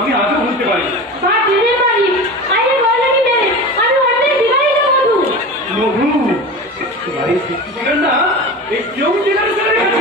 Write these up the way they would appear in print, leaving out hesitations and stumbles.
আমি আজও বুঝতে পারি মধু ছিলেন না এই কেউ জেলার চলে গেছে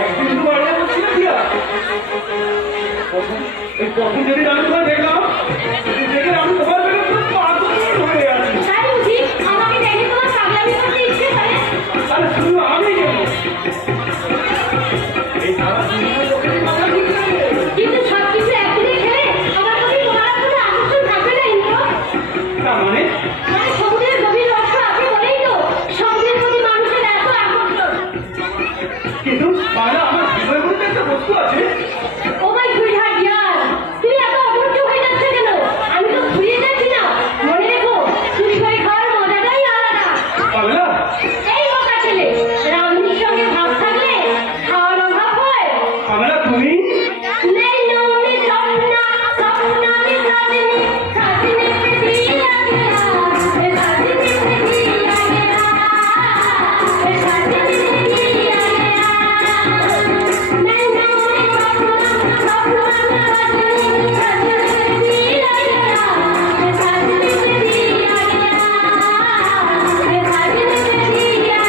একদিন তো বাড়িতে করছিল দিয়া এই প্রথম যেদিন আমি তোমার দেখলাম সেদিন দেখে আমি তোমার বেলা পুরো পাগল হয়ে আছি। তাহলে শুধু আমি কেন এই সারা দুনিয়ার লোকের মাথা ঠিক আছে কিন্তু সবকিছু একদিনে খেলে আমার প্রতি তোমার কোনো আকর্ষণ থাকবে না ইন্দ্র। তার মানে সমুদ্রের গভীর রহস্য আছে বলেই তো সমুদ্রের প্রতি মানুষের এত আকর্ষণ। কিন্তু বাংলা আমার হৃদয়ের মধ্যে একটা বস্তু আছে। ও মাই সুইটহার্ট ডিয়ার, তুমি এত অধৈর্য হয়ে যাচ্ছে কেন? আমি তো ঘুরিয়ে যাচ্ছি না। মনে রেখো, চুরি করে খাওয়ার মজাটাই আলাদা। বাংলা এই বোকা ছেলে, রামনির সঙ্গে ভাব থাকলে খাওয়ার অভাব হয়। বাংলা তুমি नहीं नौनी सपना सपना में साजनी साजनी पे दिया गया साजनी पे दिया गया साजनी पे दिया गया नहीं नौनी सपना सपना में साजनी साजनी पे दिया गया साजनी पे दिया गया साजनी पे दिया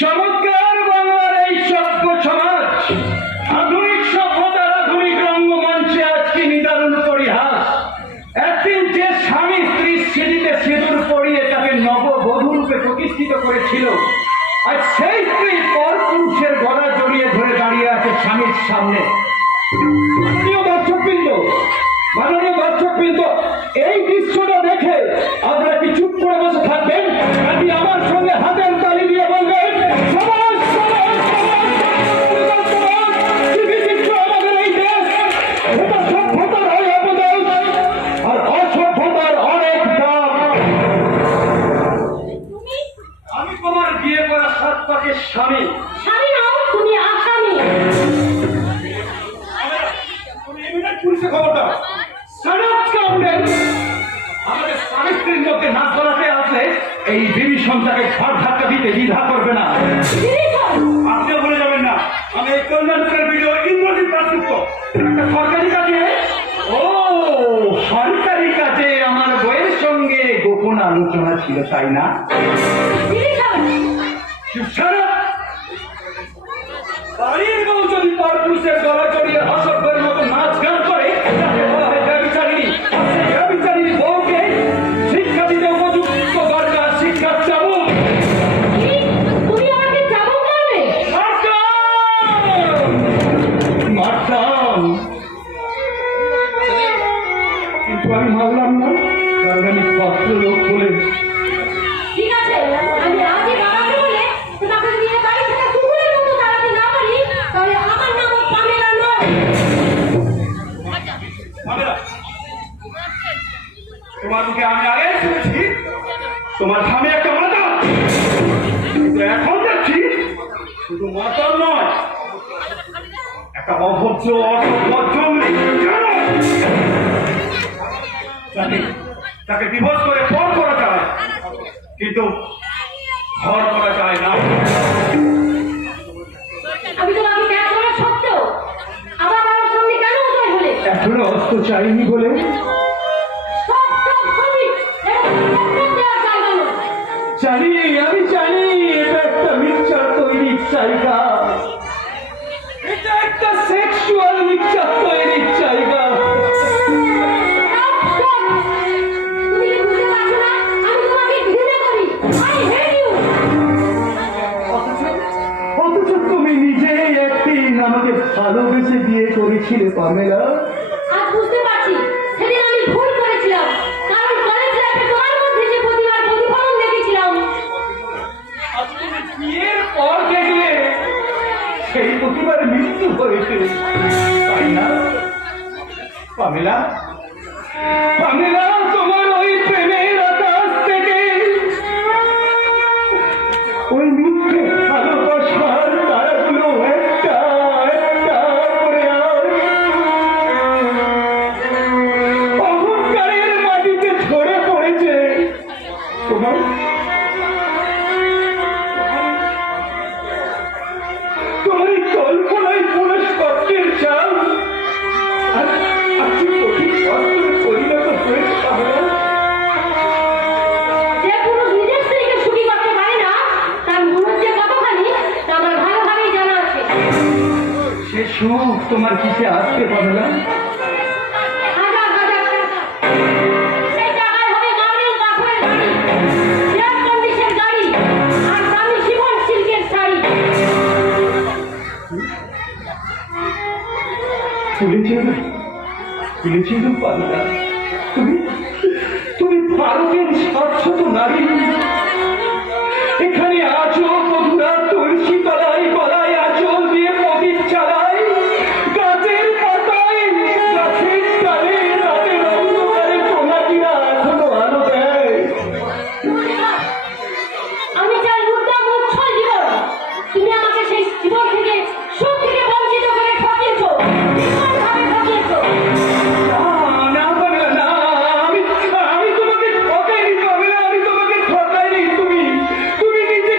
চমৎকার বাংলার এই সভ্য সমাজ আধুনিক সভ্যতার আধুনিক রঙ্গমঞ্চে আজকে নিদারুণ পরিহাস। একদিন যে স্বামী স্ত্রীর স্মৃতিতে সিঁদুর পরিয়ে তাকে নববধূরূপে প্রতিষ্ঠিত করেছিল, আজ সেই স্ত্রী পর পুরুষের গলা জড়িয়ে ধরে দাঁড়িয়ে আছে স্বামীর সামনে। মাননীয় দর্শকবৃন্দ, এই দৃশ্যটা দেখে আপনারা কি চুপ করে বসে থাকবেন নাকি আমার সঙ্গে হাতের তালি দিয়ে বলবেন সমাজ সমাজ আমাদের এই দেশ, এটা সভ্যতার হয় অপদেশ আর অসভ্যতার অনেক দাম। আমি তোমার বিয়ে করা 7 পাকের স্বামী। স্বামী নাও, তুমি আসামি। তুমি ইমিডিয়েট পুলিশে খবর দাও। আমাদের স্বামী স্ত্রীর মধ্যে নাক গলাতে আসলে এই ডিভিশনটাকে ঘর ধাক্কা দিতে দ্বিধা করবে না। আপনিও বলে যাবেন না আমি এই কল্যাণপুরের ভিডিও ইন্দ্রজিৎ দাসগুপ্ত। একটা সরকারি কাজে সরকারি কাজে আমার বইয়ের সঙ্গে গোপন আলোচনা ছিল, তাই না? বাড়ির বউ যদি পর পুরুষের গলা জড়িয়ে অসভ্যের মতো নাচ গান করে তাকে বলা হয় ব্যভিচারিণী। সেই ব্যভিচারিণী বউকে শিক্ষা দিতে উপযুক্ত দরকার শিক্ষার চাবুক। তোমার মুখে আমি আগে শুনেছি তোমার স্বামী একটা মাতাল, কিন্তু এখন দেখছি শুধু মাতাল নয়, একটা অভদ্র অসভ্য জঙ্গলি। তাকে ডিভোর্স করে পর করা যায়, কিন্তু ঘর করা যায় না। আমি তোমাকে ত্যাগ করা সত্ত্বেও আবার আমার সামনে কেন উদয় হলে? এখনো অস্ত্র চাইনি বলে সব তুমি দেওয়ার জায়গা নয়। জানি, আমি জানি এটা একটা মিক্সচার তৈরির জায়গা, এটা একটা সেক্সুয়াল মিক্সচার তৈরির জায়গা। তুমি কি বুঝতে পারছো না? আমি তোমাকে ঘৃণা করি। I hate you. অথচ তুমি নিজে একদিন আমাকে ভালোবেসে বিয়ে করেছিলে পামেলা। আজ বুঝতে পারছি সেদিন আমি ভুল করেছিলাম, কারণ কলেজ লাইফে তোমার মধ্যে যে প্রতিভার প্রতিফলন দেখেছিলাম আজ তুমি বিয়ের পর দেখলে সেই প্রতিবার মৃত্যু হয়েছে, তাই না পামেলা? পামেলা, তোমার ওই প্রেমের আকাশ থেকে ওই মিথ্যে ভালোবাসার তারাগুলো একটা একটা করে আর অহংকারের মাটিতে ঝরে পড়েছে। তোমার তোমার এই কল্পনায় পুরস্কারের চাল আর আজকে কঠিন কষ্টের পরিণত হয়েছে পামেলা। যে পুরুষ নিজের স্ত্রীকে সুখী করতে পারে না তার মনের যে কতখানি তা আমার ভালোভাবেই জানা আছে। সে সুখ তোমার কিসে আসতে পামেলা? হাজার হাজার টাকা, সেই টাকায় হবে মার্বেল পাথরের বাড়ি, এয়ার কন্ডিশন গাড়ি আর দামি শিফন সিল্কের শাড়ি। তুলেছিল পামেলা, তুমি তুমি ভারতের স্বার্থত নারী। এখানে আছো বধুরা তুলসী তলায় গলায় আঁচল দিয়ে প্রদীপ চালায়, গাছের পাতায় গাছের ডালে রাতের অন্ধকারে প্রণালীরা এখনো আলো দেয়। আমি চাই উত্তম উচ্ছল জীবন। তুমি আমাকে সেই জীবন থেকে সুখ থেকে বঞ্চিত করে ঠকিয়েছো, নির্মমভাবে ঠকিয়েছো। না পামেলা, না, আমি তোমাকে ঠকাইনি পামেলা, আমি তোমাকে ঠকাইনি। তুমি তুমি নিজে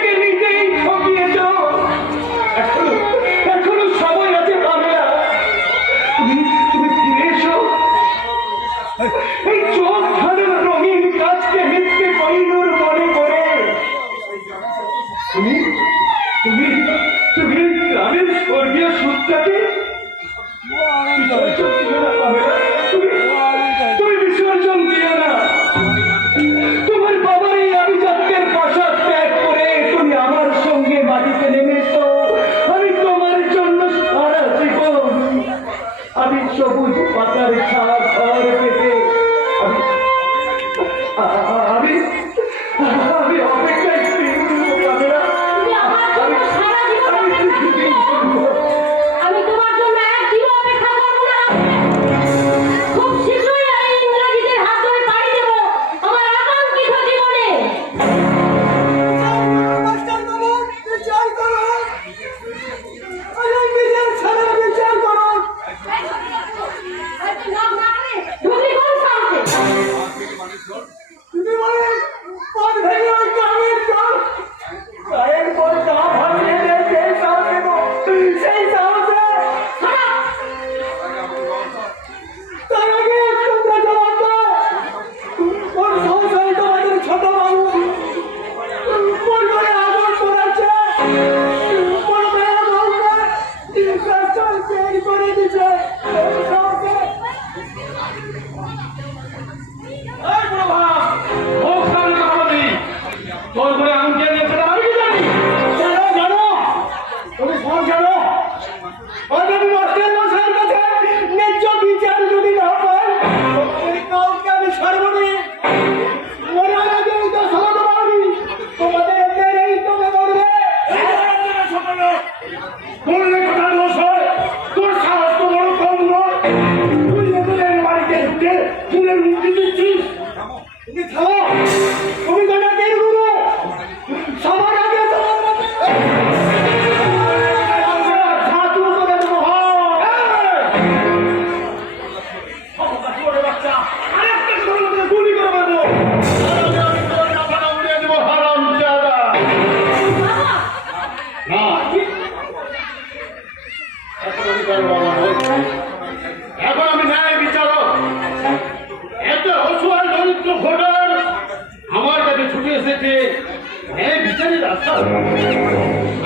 রাস্তা,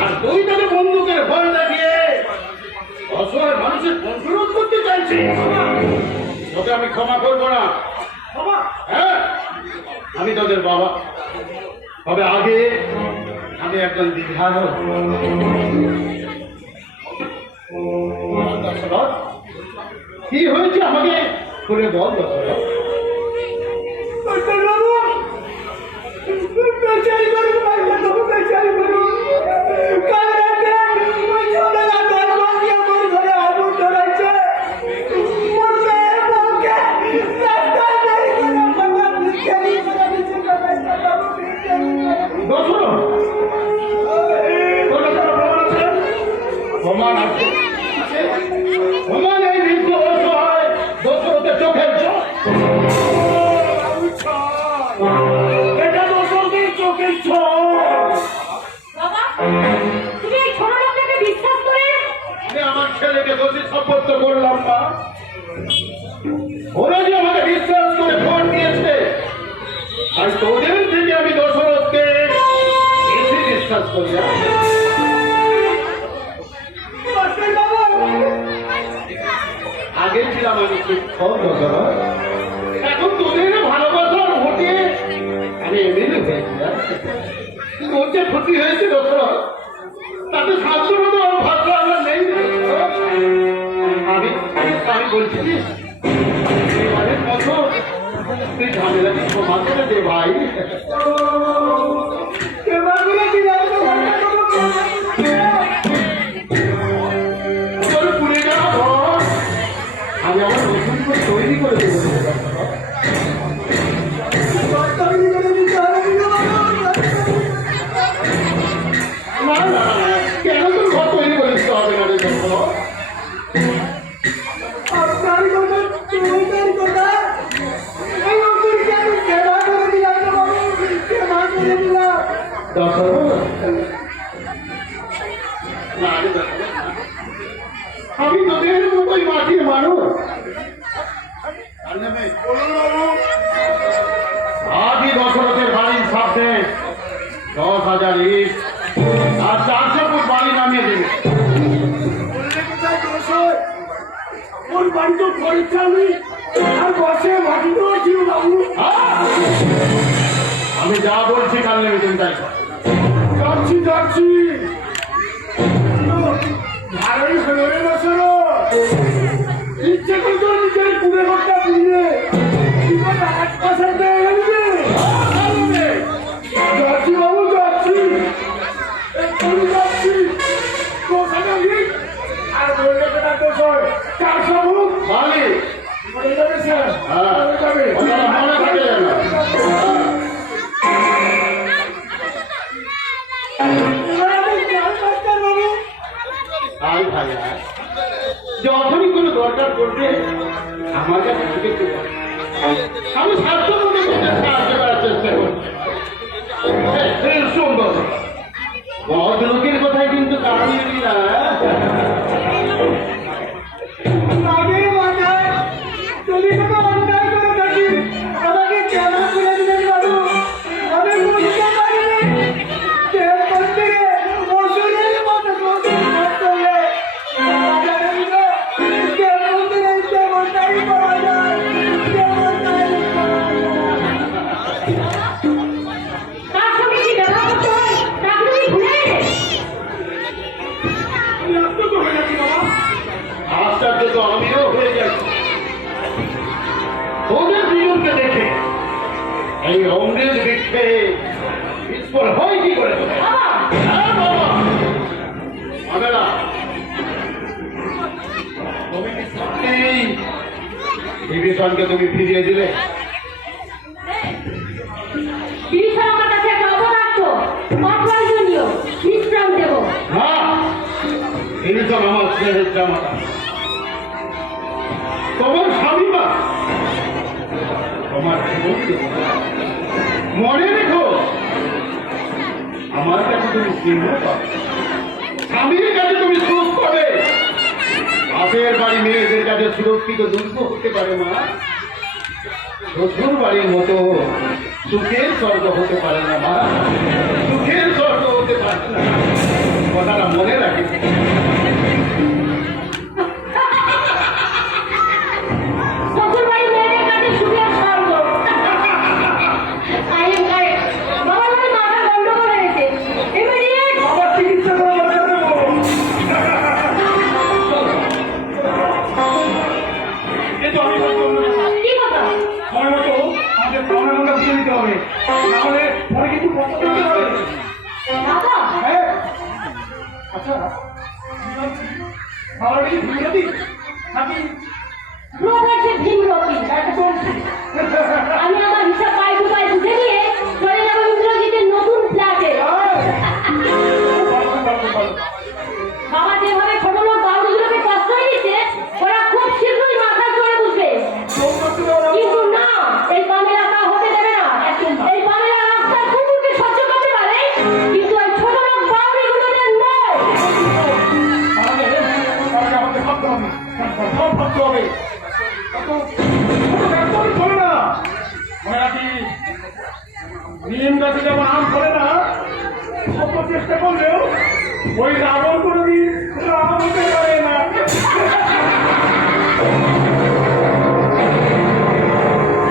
আর তুই তাদের বন্দুকের ভয় দেখিয়ে অসহায় মানুষের বংশরোধ করতে চাইছিস। তোকে আমি ক্ষমা করবো না। হ্যাঁ, আমি তোদের বাবা, তবে আগে আমি একজন বিধায়ক। দশরথ, কি হয়েছে আমাকে খুলে বল। দশরথ, প্রমাণ আছে, প্রমাণ এই বৃদ্ধ অসহায় দশরথের চোখের জল। এটা দশরথের চোখের জল। বাবা, তুমি এই ছোট লোকটাকে বিশ্বাস করে আমি আমার ছেলেকে দোষী সাব্যস্ত করলাম না। ওরা যে আমাকে বিশ্বাস করে ভোট দিয়েছে, আর তোদের থেকে আমি দশরথকে বেশি বিশ্বাস করি না। আগে ছিলাম আমি শিক্ষক দশরথ, এখন তোদের ভালোবাসার ভোটে আমি এমএলএ হয়েছিলাম। তোর যে ক্ষতি হয়েছে দশরথ, তাতে সাহায্য মতো আমার ভাগ্য আমার নেই। আমি আমি বলছি কি, এবারের মতো তুই ঝামেলাটি সমাজ করে দে ভাই। তোর পুড়ে যাওয়া ঘর আমি আমার নতুন করে তৈরি করে দেবো। না না, কেন তোর ঘর তৈরি করে দিতে হবে না রে দশরথ? আমি তোদের মতোই মাটির মানুষ। আদি দশরথের বাড়ির সামনে 10,000 ইট আর 400 ফুট বাড়ি নামিয়ে দেবে। ওর বাড়ি তো পরীক্ষা নেই, আর বসে মাটি তো ছিল বাবু। আমি যা বলছি কাল নেবে চিন্তাই যাচ্ছি যাচ্ছি। ভালোই হলো রে দশরথ, ইচ্ছে করতো নিজের কুড়ে ঘরটা পুড়িয়ে এক পাশে যাচ্ছি বাবু, যাচ্ছি এক্ষুনি যাচ্ছি। আর বললে বেটা দোষ হয় 400 মুখ ভালি মনে যাবে স্যার, যাবে মনে থাকে না। যখনই কোনো দরকার পড়বে আমার কাছে আমি সাধ্য মনে করতে সাহায্য করার চেষ্টা করছি। সুন্দর ভদ্রলোকের কথাই কিন্তু কারণই না। তার সঙ্গে কি ব্যবহার করতে হয় তা তুমি ভুলে গেলে। আশ্চর্য তো আমিও হয়ে যাচ্ছি ওদের দুজনকে দেখে। এই অমৃত বৃক্ষে বিস্ফোর হয় কি করে? হ্যাঁ বাবা, হবে না। তুমি কি সত্যিই বিভীষণকে তুমি ফিরিয়ে দিলে? বিভীষণ আমার কাছে একটা অপদার্থ, অপ্রয়োজনীয়, বিশ্রাম দেব। না, বিভীষণ আমার স্নেহের জামাতা, তোমার স্বামী মা, তোমার জীবন দেব। মনে রেখো, আমার কাছে তুমি সিংহ পাবে, স্বামীর কাছে তুমি সুখ পাবে। বাপের বাড়ি মেয়েদের কাছে সুরক্ষিত দুর্গ হতে পারে মা, শ্বশুর বাড়ির মতো সুখের স্বর্গ হতে পারে না মা, সুখের স্বর্গ আচ্ছা বাড়ি বিরোধী নাকি প্রবেশে ভীমরতি একদম আমি আমার হিসাব পাই টু পাই বুঝে নিয়ে চলে যাবো ইন্দ্রজিতের নতুন ফ্ল্যাটে বাবা যেভাবে ছোট লোক বাউলগুলোকে কষ্ট দিচ্ছে ওরা খুব শীঘ্রই মাথায় চড়ে বসবে কিন্তু না এই পামেলা তা হতে দেবে না এই পামেলা রাস্তার কুকুরকে সহ্য করতে পারে কিন্তু ওই ছোট লোক বাউলগুলোদের নয় আমাকে ভাবতে হবে সব ভাবতে হবে একদমই চলে না মনে রাখি নিম গাছে যেমন আম ফলে না সব চেষ্টা করলেও ওই রাবণ কোনোদিন